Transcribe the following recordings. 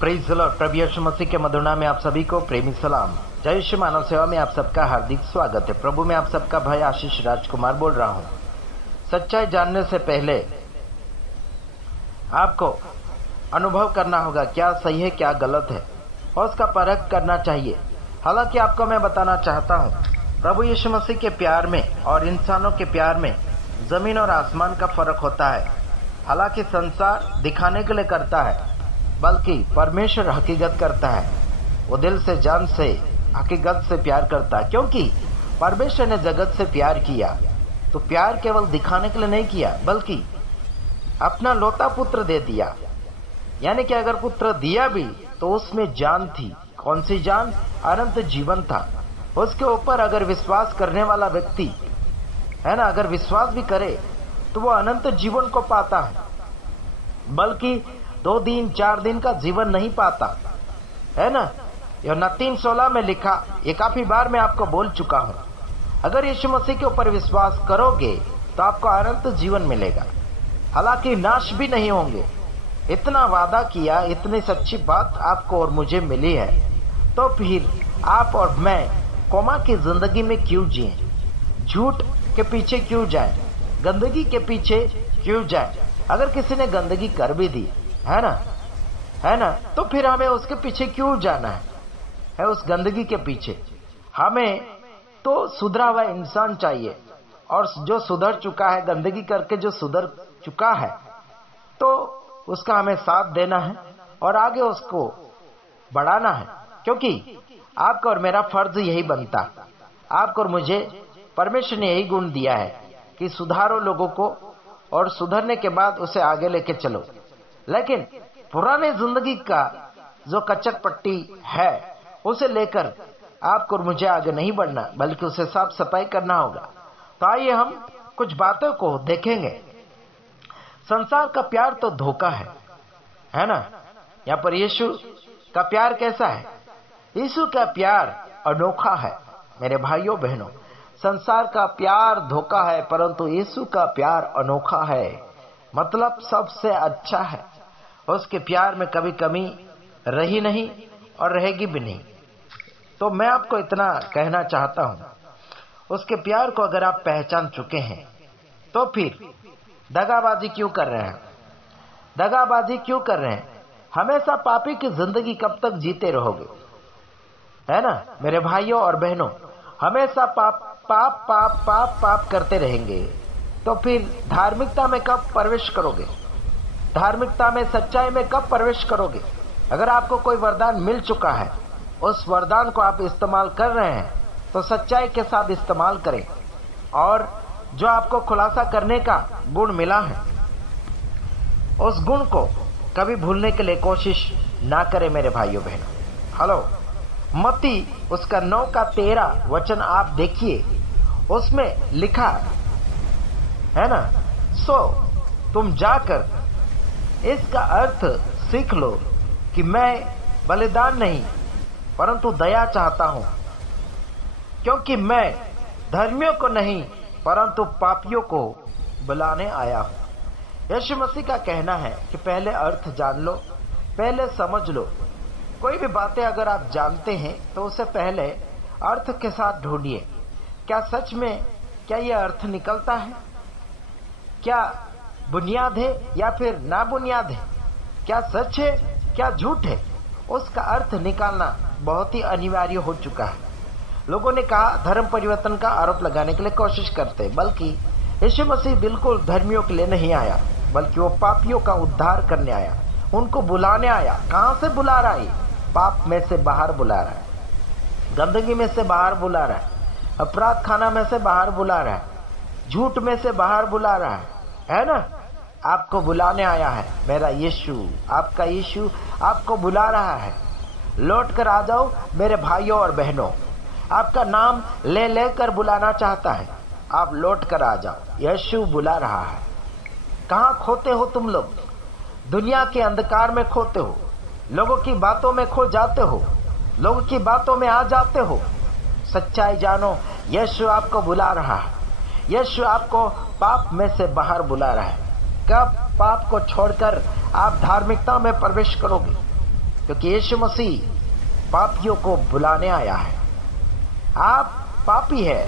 Praise the lord. प्रभु यीशु मसीह के मधुर नाम में आप सभी को प्रेमी सलाम। जय यीशु मानव सेवा में आप सबका हार्दिक स्वागत है। प्रभु में आप सबका भाई आशीष राजकुमार बोल रहा हूँ। सच्चाई जानने से पहले आपको अनुभव करना होगा क्या सही है क्या गलत है, और उसका परख करना चाहिए। हालांकि आपको मैं बताना चाहता हूँ, प्रभु यीशु मसीह के प्यार में और इंसानों के प्यार में जमीन और आसमान का फर्क होता है। हालांकि संसार दिखाने के लिए करता है, बल्कि परमेश्वर हकीकत करता है। वो दिल से जान से हकीकत से प्यार करता है, क्योंकि परमेश्वर ने जगत से प्यार किया तो प्यार केवल दिखाने के लिए नहीं किया, बल्कि अपना लौता पुत्र दे दिया। यानी कि अगर पुत्र दिया भी तो उसमें जान थी। कौन सी जान? अनंत जीवन था। उसके ऊपर अगर विश्वास करने वाला व्यक्ति है ना, अगर विश्वास भी करे तो वो अनंत जीवन को पाता है, बल्कि 2 दिन 4 दिन का जीवन नहीं पाता है ना। यूहन्ना 3:16 में लिखा, ये काफी बार मैं आपको बोल चुका हूँ, अगर यीशु मसीह के ऊपर विश्वास करोगे तो आपको अनंत जीवन मिलेगा, हालांकि नाश भी नहीं होंगे। इतना वादा किया, इतनी सच्ची बात आपको और मुझे मिली है, तो फिर आप और मैं कोमा की जिंदगी में क्यों जिए? झूठ के पीछे क्यों जाए? गंदगी के पीछे क्यों जाए? अगर किसी ने गंदगी कर भी दी है ना, तो फिर हमें उसके पीछे क्यों जाना है उस गंदगी के पीछे? हमें तो सुधरा हुआ इंसान चाहिए, और जो सुधर चुका है, गंदगी करके जो सुधर चुका है, तो उसका हमें साथ देना है और आगे उसको बढ़ाना है। क्योंकि आपका और मेरा फर्ज यही बनता। आपको और मुझे परमेश्वर ने यही गुण दिया है कि सुधारो लोगों को, और सुधरने के बाद उसे आगे लेके चलो। लेकिन पुराने जिंदगी का जो कच्चक पट्टी है, उसे लेकर आपको और मुझे आगे नहीं बढ़ना, बल्कि उसे साफ सफाई करना होगा। तो आइए हम कुछ बातों को देखेंगे। संसार का प्यार तो धोखा है ना। यहाँ पर यीशु का प्यार कैसा है? यीशु का प्यार अनोखा है मेरे भाइयों बहनों। संसार का प्यार धोखा है, परंतु यीशु का प्यार अनोखा है, मतलब सबसे अच्छा है। उसके प्यार में कभी कमी रही नहीं और रहेगी भी नहीं। तो मैं आपको इतना कहना चाहता हूँ, उसके प्यार को अगर आप पहचान चुके हैं तो फिर दगाबाजी क्यों कर रहे हैं? दगाबाजी क्यों कर रहे हैं? हमेशा पापी की जिंदगी कब तक जीते रहोगे, है ना मेरे भाइयों और बहनों? हमेशा पाप पाप पाप पाप पाप करते रहेंगे तो फिर धार्मिकता में कब प्रवेश करोगे? धार्मिकता में, सच्चाई में कब प्रवेश करोगे? अगर आपको कोई वरदान मिल चुका है, उस वरदान को आप इस्तेमाल कर रहे हैं, तो सच्चाई के साथ इस्तेमाल करें, और जो आपको खुलासा करने का गुण मिला है, उस गुण को कभी भूलने के लिए कोशिश ना करें मेरे भाइयों बहनों। हेलो, मत्ती उसका 9:13 वचन आप देखिए, उसमें लिखा है ना, सो तुम जाकर इसका अर्थ सीख लो कि मैं बलिदान नहीं परंतु दया चाहता हूं, क्योंकि मैं धर्मियों को नहीं परंतु पापियों को बुलाने आया हूं। यीशु मसीह का कहना है कि पहले अर्थ जान लो, पहले समझ लो। कोई भी बातें अगर आप जानते हैं तो उसे पहले अर्थ के साथ ढूंढिए। क्या सच में क्या यह अर्थ निकलता है? क्या बुनियाद है या फिर ना बुनियाद है? क्या सच है क्या झूठ है? उसका अर्थ निकालना बहुत ही अनिवार्य हो चुका है। लोगों ने कहा धर्म परिवर्तन का आरोप लगाने के लिए कोशिश करते, बल्कि यीशु मसीह बिल्कुल धर्मियों के लिए नहीं आया, बल्कि वो पापियों का उद्धार करने आया, उनको बुलाने आया। कहां से बुला रहा है? पाप में से बाहर बुला रहा है, गंदगी में से बाहर बुला रहा है, अपराध खाना में से बाहर बुला रहा है, झूठ में से बाहर बुला रहा है ना। आपको बुलाने आया है मेरा यीशु, आपका यीशु आपको बुला रहा है। लौट कर आ जाओ मेरे भाइयों और बहनों, आपका नाम ले लेकर बुलाना चाहता है। आप लौट कर आ जाओ, यीशु बुला रहा है। कहाँ खोते हो तुम लोग? दुनिया के अंधकार में खोते हो, लोगों की बातों में खो जाते हो, लोगों की बातों में आ जाते हो। सच्चाई जानो, यीशु आपको बुला रहा है। यीशु आपको पाप में से बाहर बुला रहा है। कब पाप को छोड़कर आप धार्मिकता में प्रवेश करोगे? क्योंकि यीशु मसीह पापियों को बुलाने आया है। आप पापी है,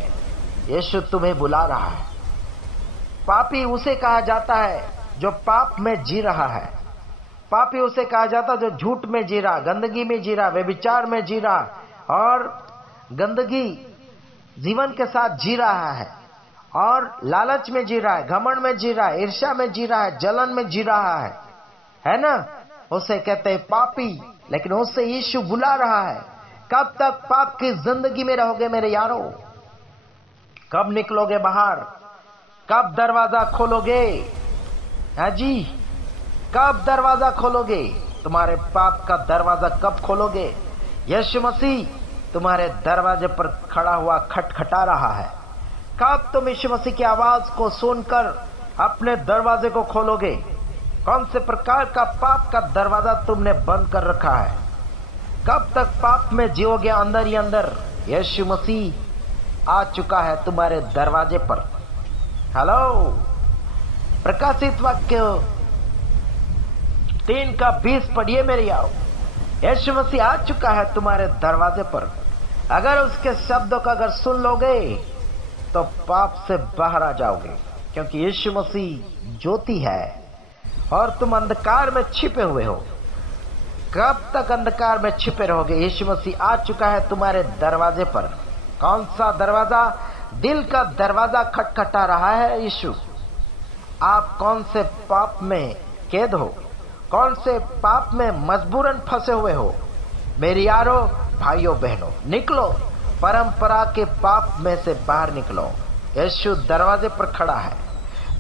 यीशु तुम्हें बुला रहा है। पापी उसे कहा जाता है जो पाप में जी रहा है। पापी उसे कहा जाता है जो झूठ में जी रहा, गंदगी में जी रहा, व्यभिचार में जी रहा और गंदगी जीवन के साथ जी रहा है और लालच में जी रहा है, घमंड में जी रहा है, ईर्ष्या में जी रहा है, जलन में जी रहा है ना? उसे कहते हैं पापी। लेकिन उससे यीशु बुला रहा है। कब तक पाप की जिंदगी में रहोगे मेरे यारो? कब निकलोगे बाहर? कब दरवाजा खोलोगे? हाँ जी, कब दरवाजा खोलोगे? तुम्हारे पाप का दरवाजा कब खोलोगे? यीशु मसीह तुम्हारे दरवाजे पर खड़ा हुआ खटखटा रहा है। कब तुम यीशु मसीह की आवाज को सुनकर अपने दरवाजे को खोलोगे? कौन से प्रकार का पाप का दरवाजा तुमने बंद कर रखा है? कब तक पाप में जियोगे अंदर ही अंदर? यीशु मसीह आ चुका है तुम्हारे दरवाजे पर। हेलो, प्रकाशित वाक्य 3:20 पढ़िए मेरे यारो। यीशु मसीह आ चुका है तुम्हारे दरवाजे पर। अगर उसके शब्दों का अगर सुन लोगे तो पाप से बाहर आ जाओगे, क्योंकि यीशु मसीह ज्योति है और तुम अंधकार में छिपे हुए हो। कब तक अंधकार में छिपे रहोगे? यीशु मसीह आ चुका है तुम्हारे दरवाजे पर। कौन सा दरवाजा? दिल का दरवाजा खटखटा रहा है यीशु। आप कौन से पाप में कैद हो? कौन से पाप में मजबूरन फंसे हुए हो? मेरी यारो, भाइयों बहनों, निकलो, परंपरा के पाप में से बाहर निकलो। यीशु दरवाजे पर खड़ा है।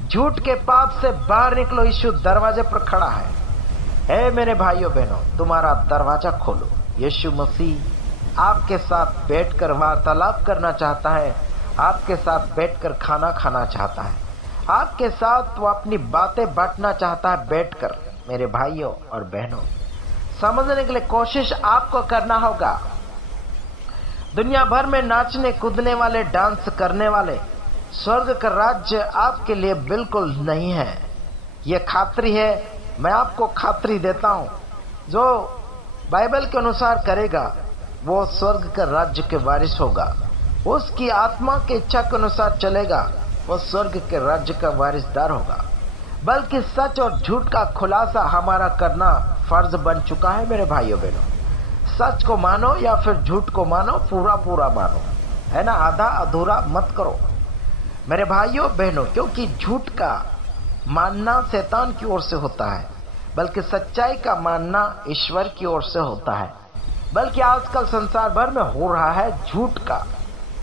झूठ के पाप से बाहर निकलो, यीशु दरवाजे पर खड़ा है। हे मेरे भाइयों बहनों, तुम्हारा दरवाजा खोलो। यीशु मसीह आपके साथ बैठकर वार्तालाप करना चाहता है, आपके साथ बैठकर खाना खाना चाहता है, आपके साथ वो अपनी बातें बांटना चाहता है बैठकर। मेरे भाइयों और बहनों, समझने के लिए कोशिश आपको करना होगा। दुनिया भर में नाचने कूदने वाले, डांस करने वाले, स्वर्ग का राज्य आपके लिए बिल्कुल नहीं है। ये खातरी है, मैं आपको खातरी देता हूं। जो बाइबल के अनुसार करेगा वो स्वर्ग के राज्य के वारिस होगा। उसकी आत्मा की इच्छा के अनुसार चलेगा वो स्वर्ग के राज्य का वारिसदार होगा। बल्कि सच और झूठ का खुलासा हमारा करना फर्ज बन चुका है मेरे भाइयों बहनों। सच को मानो या फिर झूठ को मानो, पूरा पूरा मानो, है ना? आधा अधूरा मत करो मेरे भाइयों बहनों, क्योंकि झूठ का मानना शैतान की ओर से होता है, बल्कि सच्चाई का मानना ईश्वर की ओर से होता है। बल्कि आजकल संसार भर में हो रहा है, झूठ का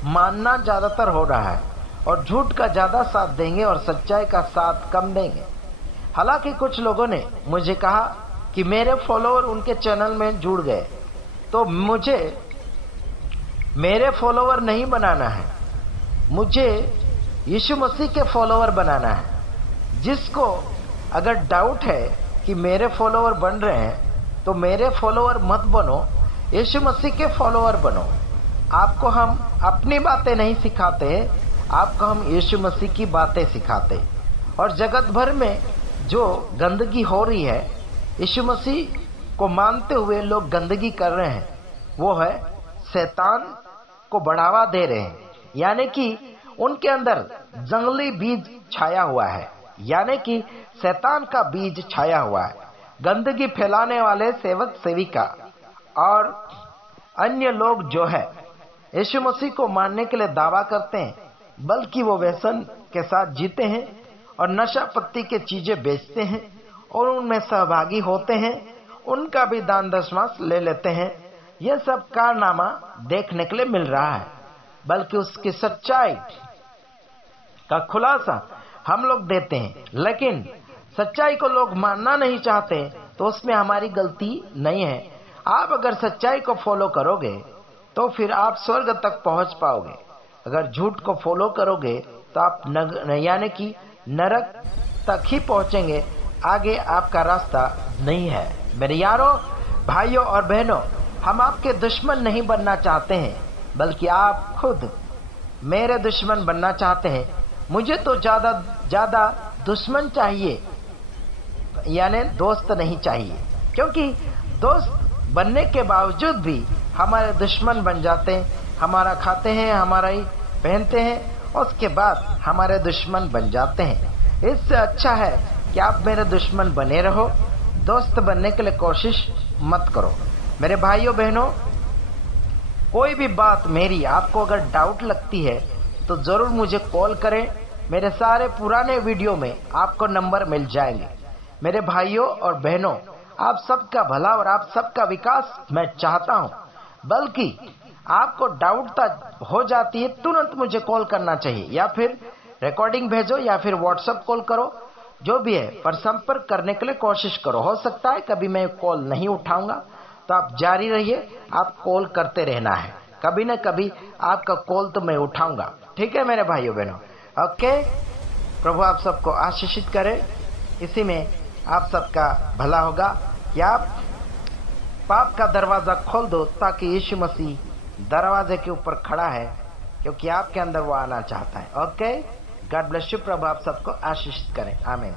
मानना ज्यादातर हो रहा है और झूठ का ज्यादा साथ देंगे और सच्चाई का साथ कम देंगे। हालांकि कुछ लोगों ने मुझे कहा कि मेरे फॉलोअर उनके चैनल में जुड़ गए, तो मुझे मेरे फॉलोअर नहीं बनाना है, मुझे यीशु मसीह के फॉलोअर बनाना है। जिसको अगर डाउट है कि मेरे फॉलोअर बन रहे हैं तो मेरे फॉलोअर मत बनो, यीशु मसीह के फॉलोअर बनो। आपको हम अपनी बातें नहीं सिखाते, आपको हम यीशु मसीह की बातें सिखाते। और जगत भर में जो गंदगी हो रही है, यीशु मसीह को मानते हुए लोग गंदगी कर रहे हैं, वो है शैतान को बढ़ावा दे रहे हैं। यानी कि उनके अंदर जंगली बीज छाया हुआ है, यानी कि शैतान का बीज छाया हुआ है। गंदगी फैलाने वाले सेवक सेविका और अन्य लोग जो है यीशु मसीह को मानने के लिए दावा करते हैं, बल्कि वो व्यसन के साथ जीते हैं और नशा पत्ती के चीजें बेचते हैं और उनमें सहभागी होते हैं, उनका भी दान दशमांश ले लेते हैं। यह सब कारनामा देखने के लिए मिल रहा है, बल्कि उसकी सच्चाई का खुलासा हम लोग देते हैं। लेकिन सच्चाई को लोग मानना नहीं चाहते, तो उसमें हमारी गलती नहीं है। आप अगर सच्चाई को फॉलो करोगे तो फिर आप स्वर्ग तक पहुंच पाओगे। अगर झूठ को फॉलो करोगे तो आप यानी कि नरक तक ही पहुंचेंगे, आगे आपका रास्ता नहीं है। मेरे यारों, भाइयों और बहनों, हम आपके दुश्मन नहीं बनना चाहते हैं, बल्कि आप खुद मेरे दुश्मन बनना चाहते हैं। मुझे तो ज्यादा दुश्मन चाहिए, यानी दोस्त नहीं चाहिए, क्योंकि दोस्त बनने के बावजूद भी हमारे दुश्मन बन जाते हैं। हमारा खाते हैं, हमारा ही पहनते हैं, उसके बाद हमारे दुश्मन बन जाते हैं। इससे अच्छा है कि आप मेरे दुश्मन बने रहो, दोस्त बनने के लिए कोशिश मत करो। मेरे भाइयों बहनों, कोई भी बात मेरी आपको अगर डाउट लगती है तो जरूर मुझे कॉल करें। मेरे सारे पुराने वीडियो में आपको नंबर मिल जाएंगे। मेरे भाइयों और बहनों, आप सबका भला और आप सबका विकास मैं चाहता हूं, बल्कि आपको डाउट हो जाती है तुरंत मुझे कॉल करना चाहिए, या फिर रिकॉर्डिंग भेजो या फिर व्हाट्सएप कॉल करो, जो भी है, पर संपर्क करने के लिए कोशिश करो। हो सकता है कभी मैं कॉल नहीं उठाऊंगा, तो आप जारी रहिए, आप कॉल करते रहना है, कभी न कभी आपका कॉल तो मैं उठाऊंगा। ठीक है मेरे भाइयों बहनों, ओके। प्रभु आप सबको आशीषित करे। इसी में आप सबका भला होगा कि आप पाप का दरवाजा खोल दो, ताकि यीशु मसीह दरवाजे के ऊपर खड़ा है, क्योंकि आपके अंदर वो आना चाहता है। Okay, God bless you. प्रभु आप सबको आशीषित करें। आमीन।